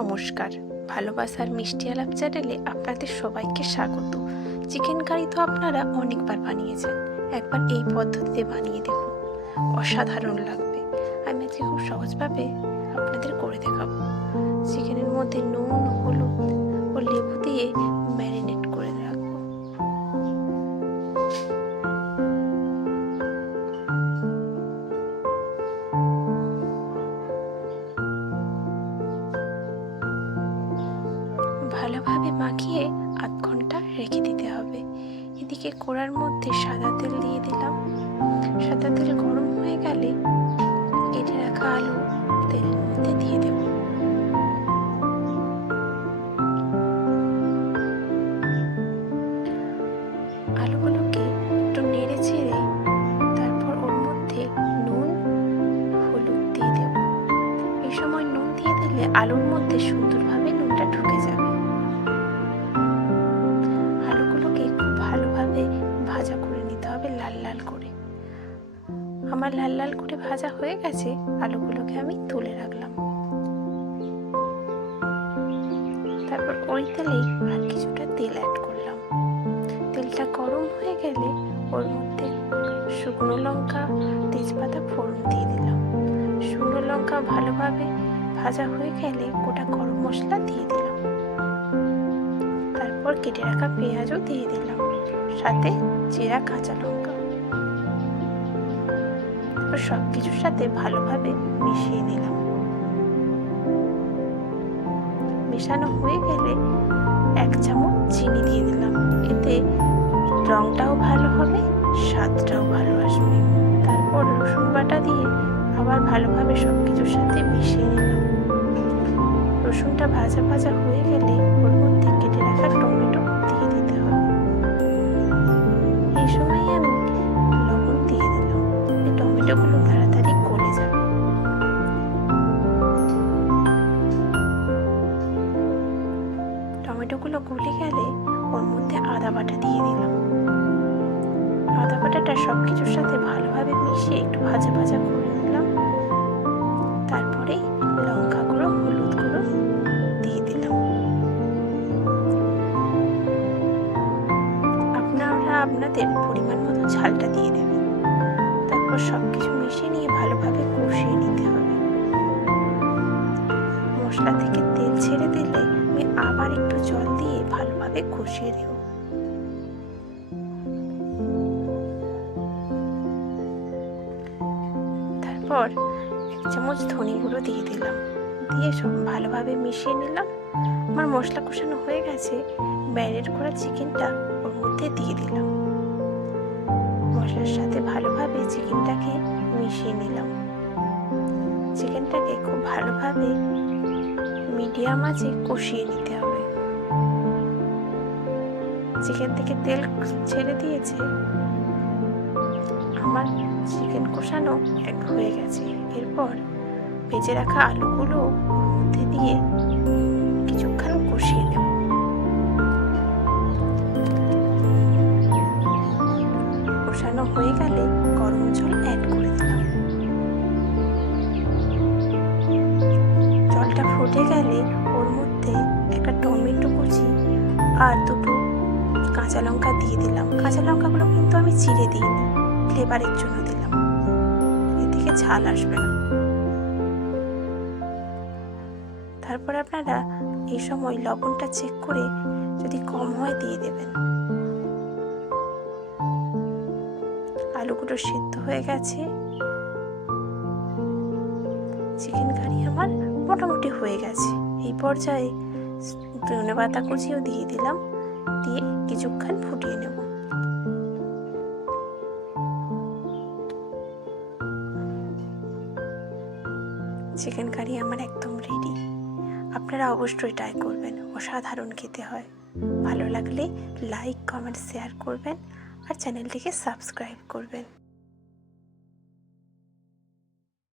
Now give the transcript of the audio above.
নমস্কার, ভালোবাসার মিষ্টি আলাপ চ্যানেলে আপনাদের সবাইকে স্বাগত। চিকেন কারি তো আপনারা অনেকবার বানিয়েছেন, একবার এই পদ্ধতিতে বানিয়ে দেখুন, অসাধারণ লাগবে। আমি আজকে খুব সহজভাবে আপনাদের করে দেখাবো। চিকেনের মধ্যে নুন, হলুদ ও লেবু দিয়ে ম্যারিনেট করে রাখবো। ভালোভাবে মাখিয়ে আধ ঘন্টা রেখে দিতে হবে। এদিকে কড়ার মধ্যে সাদা তেল দিয়ে দিলাম। সাদা তেল গরম হয়ে গেলে কেটে রাখা আলু তেলের মধ্যে দিয়ে দেব। আলুগুলোকে একটু নেড়ে ছেড়ে তারপর ওর মধ্যে নুন, হলুদ দিয়ে দেব। এই সময় নুন দিয়ে দিলে আলুর মধ্যে সুন্দরভাবে নুনটা ঢুকে যাবে। আলুগুলোকে খুব ভালোভাবে ভাজা করে নিতে হবে, লাল লাল করে। আমার লাল লাল করে ভাজা হয়ে গেছে, আলুগুলোকে আমি তুলে রাখলাম। তারপর ওই তেলেই আর কিছুটা তেল অ্যাড করলাম। তেলটা গরম হয়ে গেলে ওর মধ্যে শুকনো লঙ্কা, তেজপাতা ফোড়ন দিয়ে দিলাম। শুকনো লঙ্কা ভালোভাবে ভাজা হয়ে গেলে গোটা গরম মশলা দিয়ে দিলাম। তারপর কেটে রাখা পেঁয়াজও দিয়ে দিলাম, সাথে চেরা কাঁচা লঙ্কা। সব কিছুর সাথে ভালোভাবে মিশিয়ে নিলাম। মেশানো হয়ে গেলে 1 চামচ চিনি দিয়ে দিলাম। এতে রংটাও ভালো হবে, স্বাদটাও ভালো আসবে। তারপর রসুন বাটা দিয়ে আবার ভালোভাবে সব কিছুর সাথে মিশিয়ে নিলাম। রসুনটা ভাজা ভাজা হয়ে গেলে ওর মধ্যে কেটে রাখা টমেটো দিয়ে দিতে হবে। এই সময় আমি লবণ দিয়ে দিলাম। এই টমেটোগুলো তাড়াতাড়ি গলে যাবে। টমেটোগুলো গলে গেলে ওর মধ্যে আদা বাটা দিয়ে দিলাম। আদা বাটাটা সব কিছুর সাথে ভালোভাবে মিশিয়ে একটু ভাজা ভাজা করে নিলাম। তারপরে লঙ্কা গুঁড়ো, হলুদ গুঁড়ো দিয়ে দিলাম। আপনারা আপনাদের পরিমাণ মতো ঝালটা দিয়ে দেবেন। তারপর সব কিছু মিশিয়ে নিয়ে ভালোভাবে কষিয়ে নিতে হবে। মশলা থেকে তেল ছেড়ে দিলে আমি আবার একটু জল দিয়ে ভালোভাবে কষিয়ে দেব। তারপর 1 চামচ ধনে গুঁড়ো দিয়ে দিলাম, দিয়ে সব ভালোভাবে মিশিয়ে নিলাম। আমার মশলা কষানো হয়ে গেছে, ম্যারিনেট করা চিকেনটা ওর মধ্যে দিয়ে দিলাম। মশলার সাথে ভালোভাবে চিকেনটাকে মিশিয়ে নিলাম। চিকেনটাকে খুব ভালোভাবে মিডিয়াম আঁচে কষিয়ে নিতে হবে। চিকেন থেকে তেল ছেড়ে দিয়েছে, আমার চিকেন কষানো হয়ে গেছে। এরপর ভেজে রাখা আলুগুলো মধ্যে দিয়ে কিছুক্ষণ কষিয়ে নেব। কষানো হয়ে গেলে গরম জল অ্যাড করে দিলাম। জলটা ফুটে গেলে ওর মধ্যে একটা টমেটো কুচি আর 2টো কাঁচা লঙ্কা দিয়ে দিলাম। কাঁচা লঙ্কাগুলো কিন্তু আমি চিড়ে দিইনি, ফ্লেভারের জন্য দিলাম, এর থেকে ঝাল আসবে না। তারপর আপনারা এই সময় লবণটা চেক করে যদি কম হয় দিয়ে দেবেন। আলুগুলো সেদ্ধ হয়ে গেছে, চিকেন কারি আমার মোটামুটি হয়ে গেছে। এই পর্যায়ে ধনেপাতা কুচিও দিয়ে দিলাম, দিয়ে কিছুক্ষণ ফুটিয়ে নেব। চিকেন কারি আমার একদম রেডি। আপনারা অবশ্যই ট্রাই করবেন, অসাধারণ খেতে হয়। ভালো লাগলে লাইক, কমেন্ট, শেয়ার করবেন আর চ্যানেলটিকে সাবস্ক্রাইব করবেন।